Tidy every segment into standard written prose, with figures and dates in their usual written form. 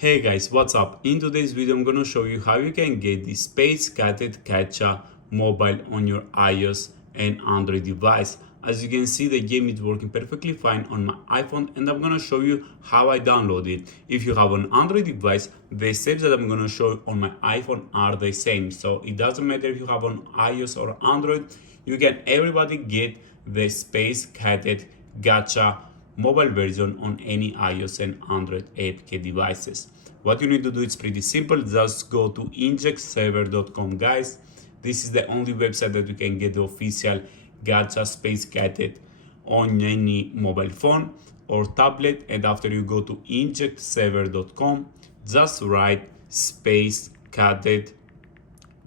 Hey guys, what's up? In today's video I'm gonna show you how you can get the Space Cadet Gacha mobile on your iOS and Android device. As you can see, the game is working perfectly fine on my iPhone, and I'm gonna show you how I download it. If you have an Android device, the steps that I'm gonna show on my iPhone are the same. So it doesn't matter if you have an iOS or Android, you can everybody get the Space Cadet Gacha mobile version on any iOS and Android APK devices. What you need to do is pretty simple. Just go to injectserver.com, guys. This is the only website that you can get the official Gacha Space Cadet on any mobile phone or tablet. And after you go to injectserver.com, just write Space Cadet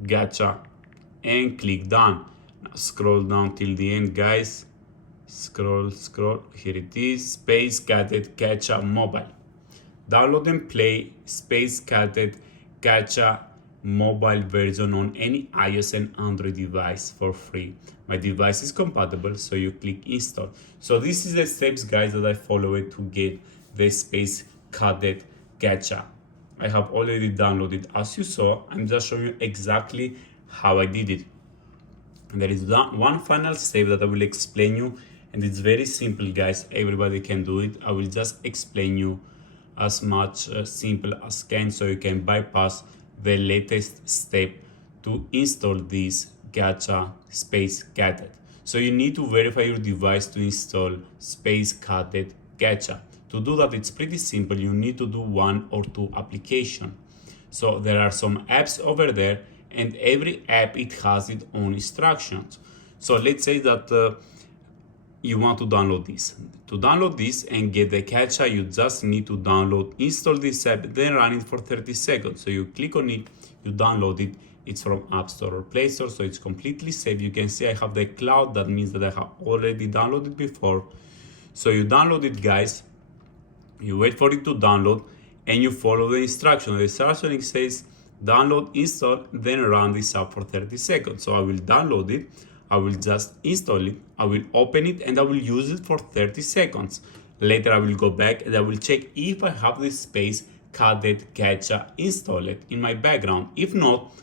Gacha and click done. Now scroll down till the end, guys. Scroll, here it is, Space Cadet Gacha mobile. Download and play Space Cadet Gacha mobile version on any iOS and Android device for free. My device is compatible, so you click install. So this is the steps, guys, that I followed to get the Space Cadet Gacha. I have already downloaded. As you saw, I'm just showing you exactly how I did it. And there is one final step that I will explain you, and it's very simple, guys. Everybody can do it. I will just explain you as much simple as can, so you can bypass the latest step to install this Gacha Space Cadet. So you need to verify your device to install Space Cadet Gacha. To do that, it's pretty simple. You need to do one or two applications. So there are some apps over there, and every app, it has its own instructions. So let's say that you want to download this. To download this and get the Gacha, you just need to install this app, then run it for 30 seconds. So you click on it, you download it. It's from App Store or Play Store, so it's completely safe. You can see I have the cloud. That means that I have already downloaded before. So you download it, guys. You wait for it to download, and you follow the instruction. The instruction says download, install, then run this app for 30 seconds. So I will download it. I will just install it, I will open it, and I will use it for 30 seconds. Later I will go back and I will check if I have the Space Cadet Gacha installed in my background. If not,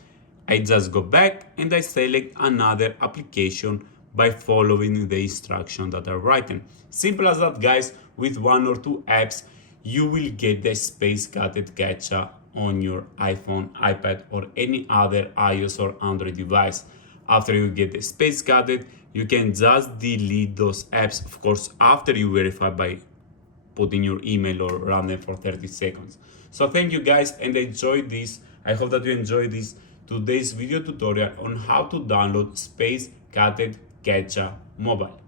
I just go back and I select another application by following the instructions that are written. Simple as that, guys. With one or two apps, you will get the Space Cadet Gacha on your iPhone, iPad, or any other iOS or Android device. After you get the Space Cadet, you can just delete those apps, of course, after you verify by putting your email or run them for 30 seconds. So thank you, guys, and enjoy this. I hope that you enjoyed this today's video tutorial on how to download Space Cadet Gacha mobile.